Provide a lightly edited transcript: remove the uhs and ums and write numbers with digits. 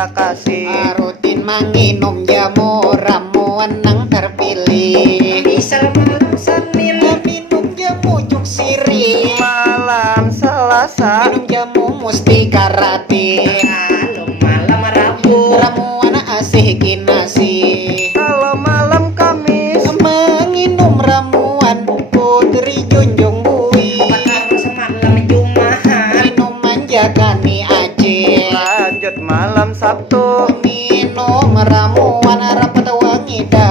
kakasih. Rutin menginum jamu ramuan yang terpilih. Misal malam Senin Minum jamu juk siri. Malam Selasa Minum jamu mustika rati. kalau malam Rabu Ramuan asih kinasi. kalau malam Kamis Menginum ramuan putri junjung bui. harus malam Jumat Minuman jagani aceh. lanjut malam Sabtu Minum ramuan rapat wangi dah.